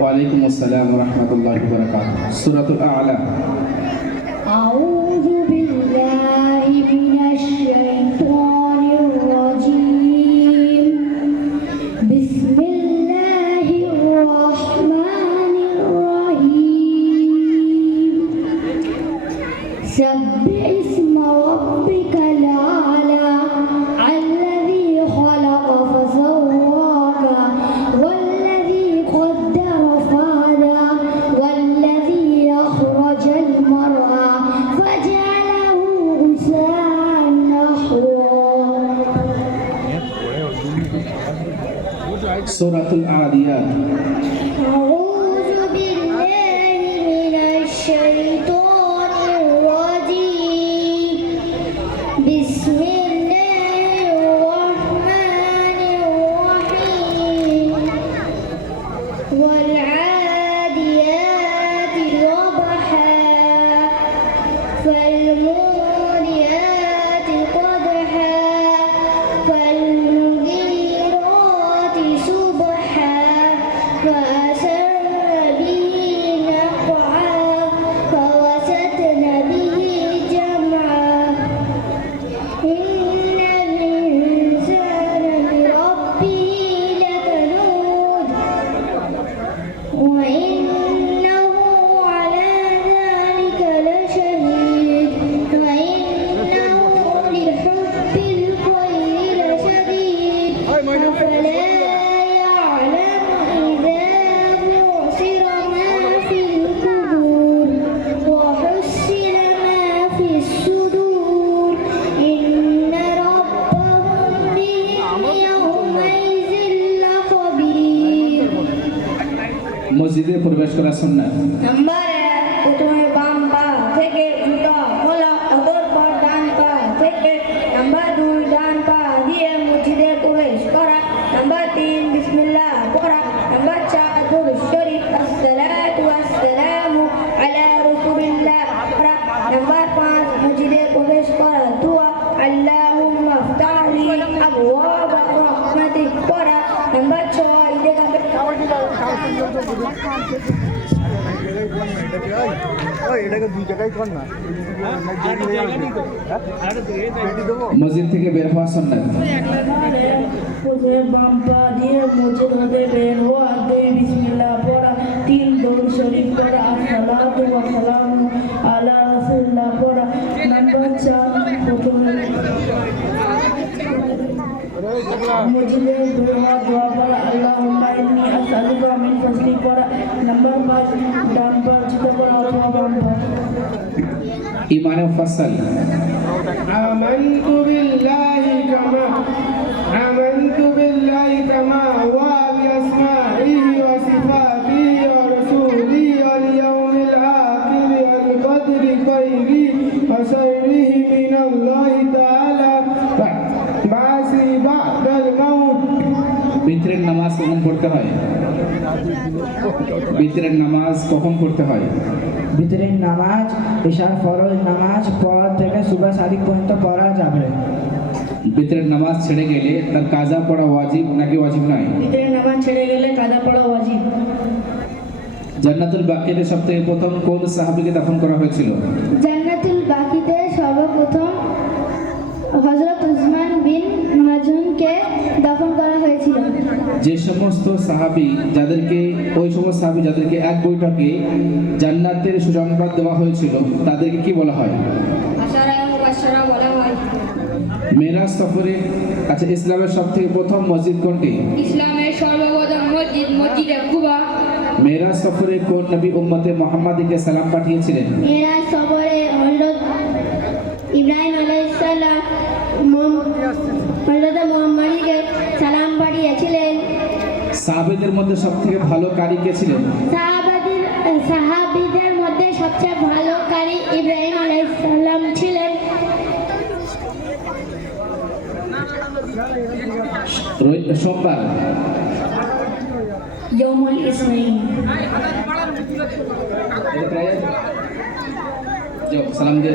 ওয়ালাইকুম আসসালাম ওয়া রাহমাতুল্লাহি ওয়া বারাকাতুহু। সূরাতুল আ'লা। আউযু বিল্লাহি মিনাশ শাইতানির রাজীম। বিসমিল্লাহির রাহমানির রাহিম। সাব্বিহ ইসমা রাব্বিকাল আ'লা আল্লাযী খালাকা ফাসাওয়াকা ওয়াল্লাযী قدر فهدى والذي أخرج المرعى فجعله غثاء نحوا সূরাতুল আদিয়াত। أعوذ بالله من الشيطان الرجيم بسم الله الرحمن الرحيم والعاديات ضبحا فالموريات قدحا فالمغيرات صبحا فأثر به نقعا فوسطن به جمعا إن الإنسان لربه لكنود وإنه على ذلك لشهيد وإنه لحب الخير لشديد أفلا يعلم إذا بعثر ما في القبور وحصل ما في الصدور إن ربهم بهم يومئذ لخبير মসজিদে প্রবেশ করা সুন্নাত। নাম্বার 1 প্রথমে বাম পা থেকে জুতা খোলা অতঃপর ডান পা থেকে। নাম্বার 2 ডান পা দিয়ে মসজিদে প্রবেশ করা। নাম্বার 3 বিসমিল্লাহ পড়া। নাম্বার 4 দুরূদ শরীফ আসসালাতু ওয়াসসালামু আলা রাসূলিল্লাহ পড়া। নাম্বার 5 মসজিদে প্রবেশ করা দোয়া আল্লাহুম্মা ইফতাহ লি আবওয়াব রাহমাতিক পড়া। নাম্বার 6 ঈদের আগে এটাকে দুই জায়গায় কর না, মসজিদ থেকে বের হওয়া সুন্নাত। প্রথমে বাম পা দিয়ে মসজিদ হতে বের হওয়া, 2 বিসমিল্লাহ পড়া, 3 দরুদ শরীফ পড়া, আসসালাতু ওয়া সালামু আলা রাসূলিল্লাহ পড়া। নাম্বার 4 প্রথমে মসজিদে বের হওয়া দোয়া পড়া আল্লাহুম্মা ইন্নী আসআলুকা মিন ফাজলি পড়া। নাম্বার 5 ডান পা জুতা পড়া অথবা বাম পা। ইমানে ফাসাল। آمنت بالله كما هو بأسمائه وصفاته ورسوله واليوم الآخر والقدر خيره وشره من الله تعالى بعث بعد الموت। বিতরের নামাজ কখন পড়তে হয়? বিতরের নামাজ কখন পড়তে হয়? ভিতরের নামাজ ঈশার ফরজ নামাজ পর থেকে সুবহ সাদিক পর্যন্ত পড়া যাবে। বিতরের নামাজ ছেড়ে গেলে তার কাজা পড়া ওয়াজিব নাকি ওয়াজিব নয়? ভিতরের নামাজ ছেড়ে গেলে কাজা পড়া ওয়াজিব। জান্নাতুল বাকিতে সবথেকে প্রথম কোন সাহাবীকে দাফন করা হয়েছিল? জান্নাতুল বাকিতে সর্বপ্রথম হযরত উসমান বিন মাজুনকে দাফন করা হয়েছিল। যে সমস্ত সাহাবী যাদেরকে এক বৈঠকে জান্নাতের সুসংবাদ দেওয়া হয়েছিল তাদেরকে কি বলা হয়? আশারায়ে মুবাশশারা বলা হয়। মেরাজ সফরে ইসলামের সবথেকে প্রথম মসজিদ কোনটি? ইসলামের সর্বপ্রথম মসজিদ মসজিদে কুবা। মেরাজ সফরে কোন নবী উম্মতে মুহাম্মাদীকে সালাম পাঠিয়েছিলেন? মেরাজ সফরে হযরত ইব্রাহিম আলাইহিস সালাম হযরত মুহাম্মদকে সালাম পাঠিয়েছিলেন। সাহাবীদের মধ্যে সবথেকে ভালো কারি কে ছিলেন? সাহাবীদের মধ্যে সবচেয়ে ভালো কারি ইব্রাহিম আলাইহিস সালাম ছিলেন। সোমবার ইয়ৌমুল ইসনাইন। সালাম দিয়ে